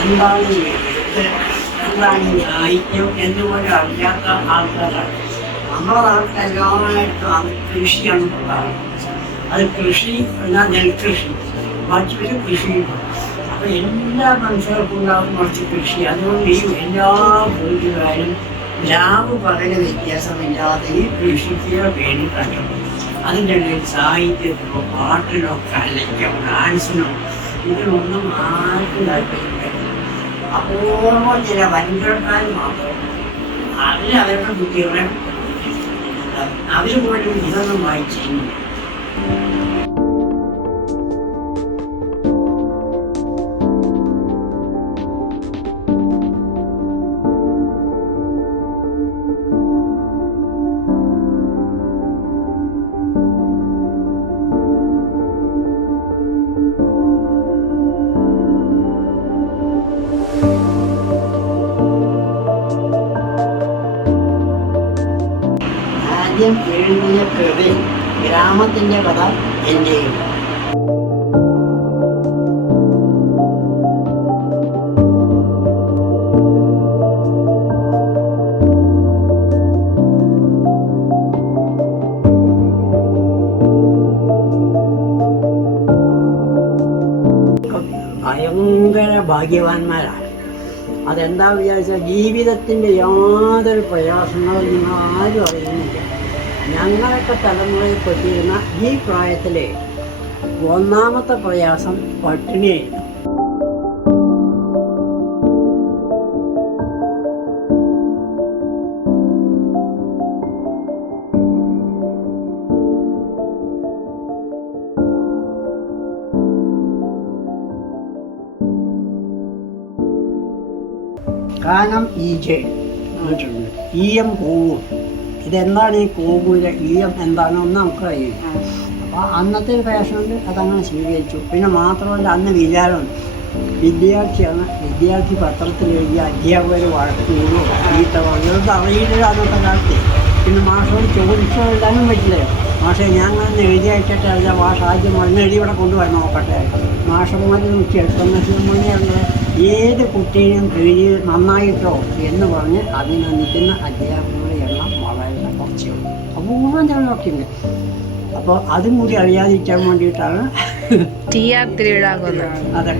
എന്താണ് ഈ എഴുത്ത്, എന്താണ് ഈ സാഹിത്യം എന്നുപോലെ അറിയാത്ത ആൾക്കാരാണ്. നമ്മുടെ നാട്ടിൽ എല്ലായിടത്തും അത് കൃഷിയാണ് പ്രധാനം. അത് കൃഷി എന്നാൽ നെൽകൃഷി, മറ്റൊരു കൃഷിയുണ്ട്. അപ്പോൾ എല്ലാ മനുഷ്യർക്കും ഉണ്ടാകും കുറച്ച് കൃഷി. അതുകൊണ്ട് ഈ എല്ലാ വീട്ടുകാരും ലാഭ പകല വ്യത്യാസമില്ലാതെ ഈ കൃഷിക്ക് വേണ്ടി കഷ്ടപ്പെടും. അതിൻ്റെ ഇടയിൽ സാഹിത്യത്തിനോ പാട്ടിനോ കലയ്ക്കോ ഡാൻസിനോ ഇതിനൊന്നും ആർക്കും താല്പര്യമില്ല. അപൂർവം ചില വൻകിടക്കാർ മാത്രം അവരുടെ കുട്ടികളെ അവർ പോലും ഇതൊന്നും വായിച്ചിരുന്നില്ല. ആദ്യം എഴുതിയ കൃതി ഗ്രാമത്തിൻ്റെ കഥ എൻ്റെയും. ഭയങ്കര ഭാഗ്യവാന്മാരാണ്. അതെന്താ വിചാരിച്ചാൽ ജീവിതത്തിൻ്റെ യാതൊരു പ്രയാസങ്ങളും നിങ്ങൾ ആരും അറിയുന്നില്ല. ഞങ്ങളൊക്കെ തലമുറയിൽപ്പെട്ടിരുന്ന ഈ പ്രായത്തിലെ ഒന്നാമത്തെ പ്രയാസം പട്ടിണിയായിരുന്നു. കാനം ഈജെ എന്നിട്ടുണ്ട്. ഈയം കൂവൂർ. ഇതെന്താണ് ഈ കൂവൂര് ഈയം എന്താണെന്ന് നമുക്കറിയില്ല. അപ്പോൾ അന്നത്തെ ഫാഷനിൽ അതങ്ങനെ സ്വീകരിച്ചു. പിന്നെ മാത്രമല്ല അന്ന് വിചാരമുണ്ട്, വിദ്യാർത്ഥിയാണ്, വിദ്യാർത്ഥി പത്രത്തിൽ എഴുതിയ അധ്യാപകർ വഴക്കുകയോ ചീത്ത പറയുന്നത് അറിയില്ല അന്നത്തെ കാലത്ത്. പിന്നെ മാഷോട് ചോദിച്ചോ എഴുതാനും പറ്റില്ലയോ. മാഷെ ഞാനൊന്ന് എഴുതി അയച്ചിട്ട് അല്ല മാഷ് ആദ്യം പറഞ്ഞ് എഴുതി ഇവിടെ കൊണ്ടുവരാൻ നോക്കട്ടെ. മാഷന്മാരെ നോക്കി എഴുതുന്നത് ഏത് കുട്ടിയും എഴുതി നന്നായിട്ടോ എന്ന് പറഞ്ഞ് അഭിനന്ദിക്കുന്ന അധ്യാപകരുടെ എണ്ണം വളരെ കുറച്ചേ ഉള്ളൂ. അപൂർവം ചിലരൊക്കെ ഉണ്ട്. അപ്പോൾ അതും കൂടി അറിയാതിരിക്കാൻ വേണ്ടിയിട്ടാണ് അതെ.